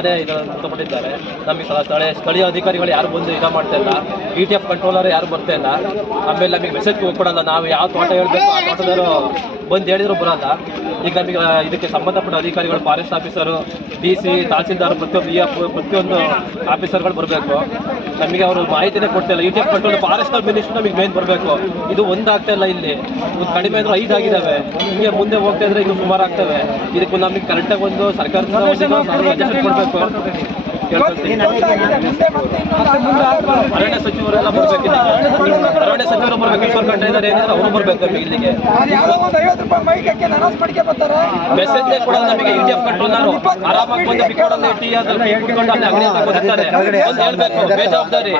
ಆನೆ ಇದನ್ನು ಮೃತಪಟ್ಟಿದ್ದಾರೆ ನಮಗೆ ಸ್ಥಳ ಸ್ಥಳೀಯ ಸ್ಥಳೀಯ ಅಧಿಕಾರಿಗಳು ಯಾರು ಬಂದು ಇದು ಮಾಡ್ತಾ ಇಲ್ಲ. ಇ ಟಿ ಎಫ್ ಕಂಟ್ರೋಲರ್ ಯಾರು ಬರ್ತಾ ಇಲ್ಲ. ಆಮೇಲೆ ನಮಗೆ ಮೆಸೇಜ್ ಕೊಡಲ್ಲ. ನಾವು ಯಾವ ತೋಟ ಹೇಳಬೇಕು, ಆ ತೋಟದವರು ಬಂದು ಹೇಳಿದ್ರು ಬರಲ್ಲ. ಈಗ ನಮಗೆ ಇದಕ್ಕೆ ಸಂಬಂಧಪಟ್ಟ ಅಧಿಕಾರಿಗಳು forest officer D C tahsildar, ಪ್ರತಿಯೊಂದು ಪ್ರತಿಯೊಂದು ಆಫೀಸರ್ಗಳು ಬರಬೇಕು. ನಮಗೆ ಅವರು ಮಾಹಿತಿನೇ ಕೊಡ್ತಿಲ್ಲ. E T F control forest minister ನಮಗೆ ಮೇನ್ ಬರಬೇಕು. ಇದು ಒಂದಾಗ್ತಾ ಇಲ್ಲ ಇಲ್ಲಿ. ಒಂದು ಕಡಿಮೆ ಅಂದ್ರೆ ಐದು ಆಗಿದ್ದಾವೆ ಹಿಂಗೆ ಮುಂದೆ ಹೋಗ್ತಾ ಇದ್ರೆ ಇದು ಸುಮಾರು ಆಗ್ತವೆ. ಇದಕ್ಕೆ ನಮಗೆ ಕರೆಕ್ಟಾಗಿ ಒಂದು ಸರ್ಕಾರದಿಂದ ಕೊಡಬೇಕು ಅರಣ್ಯ ಸಚಿವರೆಲ್ಲ ಬರ್ಬೇಕು ಬರ್ಬೇಕು ಇದ್ದಾರೆ ಏನಿದ್ರೆ ಅವರು ಬರ್ಬೇಕು ಇಲ್ಲಿಗೆ. ಮೆಸೇಜ್ ಕೂಡ ನಮಗೆ ಇಂಡಿಯಾ ಕಂಟ್ರೋಲರು ಆರಾಮಾಗಿ ಬಂದು ಟೀ ಅಲ್ಲಿ ಅಂಗಡಿ ಹತ್ರ ಹೇಳ್ಬೇಕು? ಬೇಜವಾಬ್ದಾರಿ.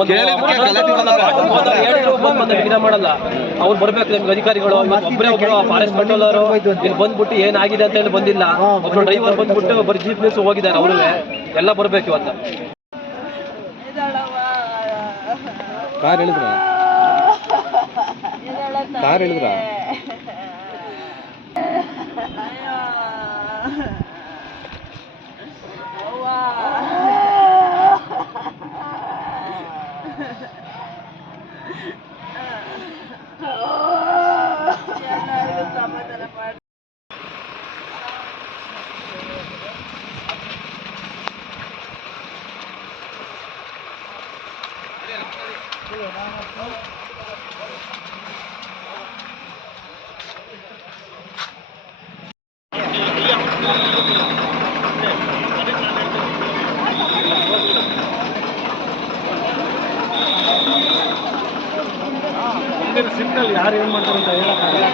ಒಂದು ಮಾಡಲ್ಲ. ಅವ್ರು ಬರ್ಬೇಕು ನಿಮ್ಗೆ ಅಧಿಕಾರಿಗಳು ಒಬ್ಬರೇ ಒಬ್ಬರು ಫಾರೆಸ್ಟ್ ಕಂಟ್ರೋಲರು ಇಲ್ಲಿ ಬಂದ್ಬಿಟ್ಟು ಏನಾಗಿದೆ ಅಂತ ಹೇಳಿ ಬಂದಿಲ್ಲ. ಒಬ್ರು ಡ್ರೈವರ್ ಬಂದ್ಬಿಟ್ಟು ಬರೀ ಜೀಪ್ ನಿಲ್ಸಿ ಹೋಗಿದ್ದಾರೆ ಅವರು. ಎಲ್ಲ ಬರ್ಬೇಕು ಇವತ್ತು. ಕಾರ್ ಹೇಳಿದ್ರ? யார் எழுதுறா Thank you. ಕಾರ್ ಹೇಳಿದ್ರ ಯಾರು ಏನು ಮಾಡ್ತಾರೆ ಅಂತ ಹೇಳಕ್ಕಾಗಲ್ಲ.